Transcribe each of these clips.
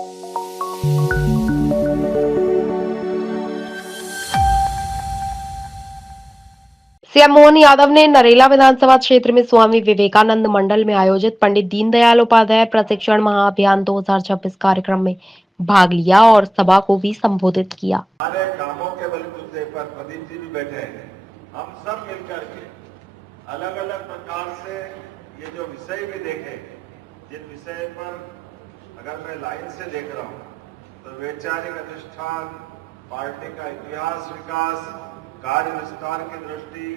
CM Mohan Yadav ने नरेला विधानसभा क्षेत्र में स्वामी विवेकानंद मंडल में आयोजित पंडित दीनदयाल उपाध्याय प्रशिक्षण महाअभियान 2026 कार्यक्रम में भाग लिया और सभा को भी संबोधित किया। हमारे कामों के बलबूते पर प्रदीप जी भी बैठे हैं। हम सब मिलकर के अलग अलग प्रकार से ये जो विषय भी देखे, जिन विषय पर अगर मैं लाइन से देख रहा हूँ तो वैचारिक अधिष्ठान, पार्टी का इतिहास विकास, कार्य विस्तार की दृष्टि,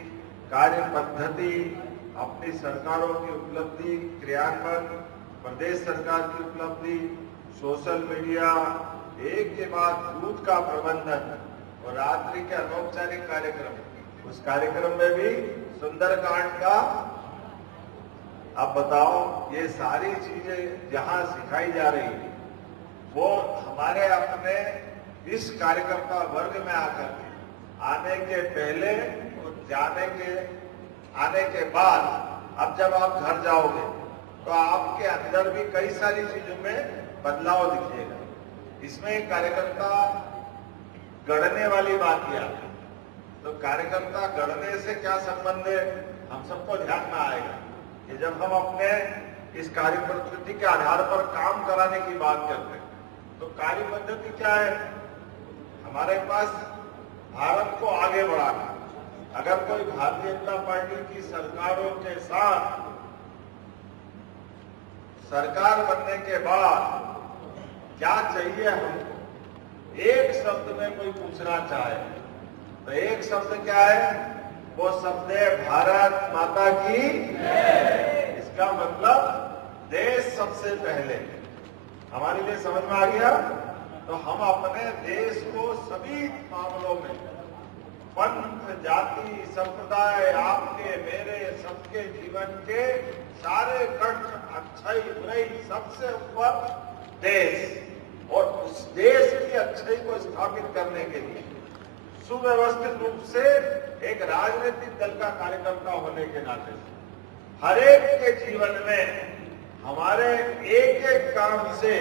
कार्य पद्धति, अपनी सरकारों की उपलब्धि, क्रियान्वयन, प्रदेश सरकार की उपलब्धि, सोशल मीडिया, एक के बाद बूथ का प्रबंधन और रात्रि के अनौपचारिक कार्यक्रम। उस कार्यक्रम में भी सुंदरकांड का, अब बताओ, ये सारी चीजें जहां सिखाई जा रही है वो हमारे अपने इस कार्यकर्ता वर्ग में आकर के आने के पहले और आने के बाद, अब जब आप घर जाओगे तो आपके अंदर भी कई सारी चीजों में बदलाव दिखेगा। इसमें एक कार्यकर्ता गढ़ने वाली बात किया, तो कार्यकर्ता गढ़ने से क्या संबंध है, हम सबको ध्यान में आएगा कि जब हम अपने इस कार्य पद्धति के आधार पर काम कराने की बात करते हैं तो कार्य पद्धति क्या है। हमारे पास भारत को आगे बढ़ाना, अगर कोई भारतीय जनता पार्टी की सरकारों के साथ सरकार बनने के बाद क्या चाहिए हमको, एक शब्द में कोई पूछना चाहे तो एक शब्द क्या है, वो शब्द है भारत माता की। इसका मतलब देश सबसे पहले। हमारे लिए समझ में आ गया। तो हम अपने देश को सभी मामलों में, पंथ, जाति, संप्रदाय, आपके मेरे सबके जीवन के सारे कष्ट, अच्छाई बुराई, सबसे ऊपर देश, और उस देश की अच्छाई को स्थापित करने के लिए सुव्यवस्थित रूप से एक राजनीतिक दल का कार्यकर्ता होने के नाते हर एक के जीवन में हमारे एक एक काम से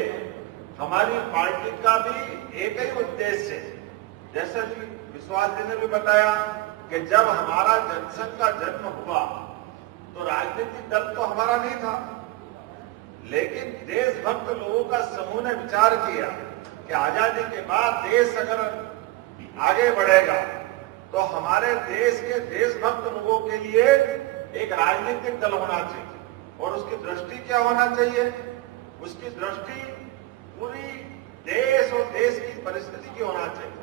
हमारी पार्टी का भी एक ही उद्देश्य है। जैसे कि विश्वास जी ने भी बताया कि जब हमारा जनसंघ का जन्म हुआ तो राजनीतिक दल तो हमारा नहीं था, लेकिन देशभक्त लोगों का समूह ने विचार किया कि आजादी के बाद देश अगर आगे बढ़ेगा तो हमारे देश के देशभक्त लोगों के लिए एक राजनीतिक दल होना चाहिए। और उसकी दृष्टि क्या होना चाहिए, उसकी दृष्टि पूरी देश और देश की परिस्थिति की होना चाहिए।